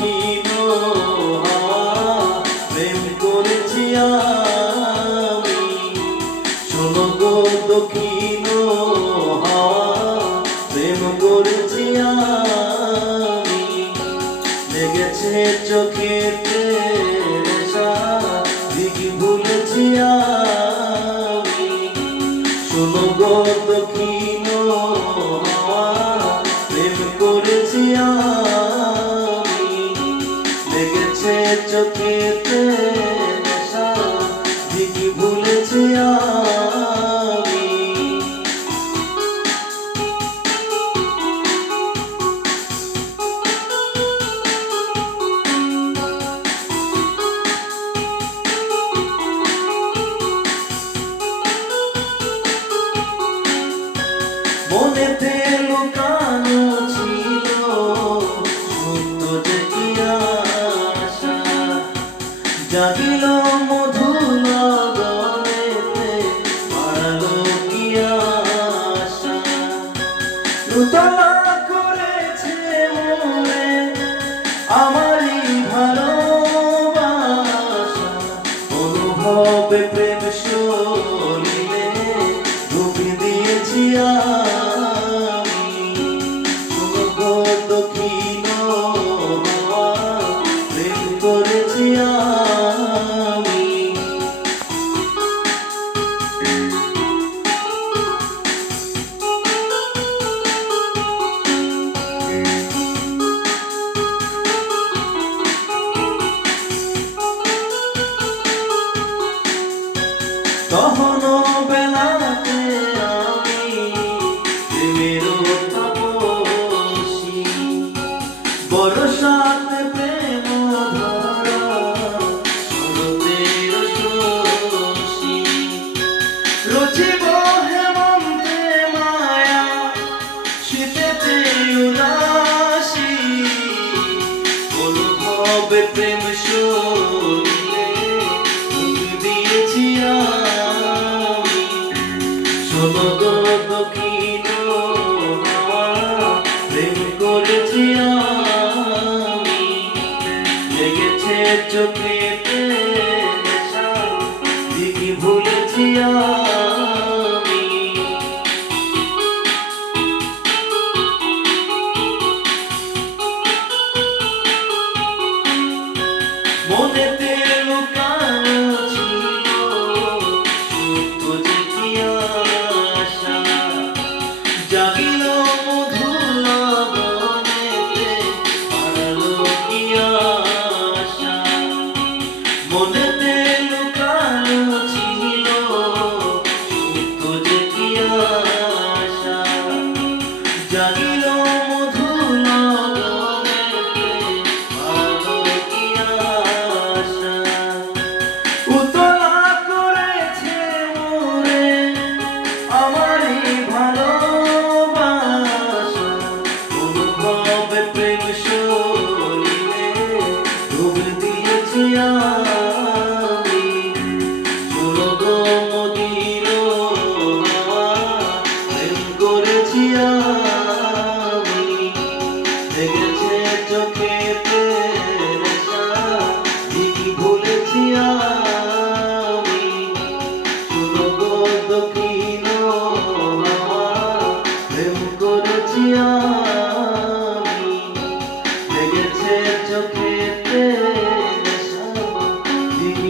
দক্ষিণ হাওয়া প্রেম করেছি আমি। শোনো গো দক্ষিণ হাওয়া প্রেম করেছি আমি। লেগেছে চোখেতে নেশা দিক ভুলেছি আমি। শোনো গো দক্ষিণ হাওয়া প্রেম করেছি আমি। লেগেছে চোখেতে নেশা দিক ভুলেছি আমি। মনেতে লুকানো ছিল সত্য যে কি আশা, জাগিল মধু লগনেতে বাড়ালো কি আশা। উতলা করেছে মোরে আমারই ভালোবাসা, অনুভবে প্রেম সলিলে ডুবে দিয়েছি আমি। শোনো গো দক্ষিণ হাওয়া প্রেম করেছি আমি। তখনো বেলাতে আমি প্রেমেরও তাপসী, বরসাতে প্রেম ধরা শরতের শশী। রচিব হেমন্তে মায়া শীতেতে উদাসী, অনুভবে প্রেম সলিলে ডুবে দিয়েছি আমি। শোনো গো দক্ষিণ হাওয়া প্রেম করেছি আমি। লেগেছে চোখেতে নেশা দিক ভুলেছি আমি। মনেতে লুকানো ছিল সত্য যে কি আশা, জাগিল মধু লগনেতে বাড়ালো কি আশা। মনেতে লুকানো ছিল সত্য যে কি আশা, জাগিল মধু লগনেতে বাড়ালো কি আশা। উতলা করেছে মোরে আমারই ভালোবাসা, অনুভবে প্রেম সলিলে ডুবে দিয়েছি আমি। শোনো গো মদির হাওয়া প্রেম করেছি আমি। লেগেছে চোখেতে নেশা দিক ভুলেছি আমি। শোনো গো দক্ষিণ হাওয়া প্রেম করেছি আমি। লেগেছে চোখেতে নেশা দিক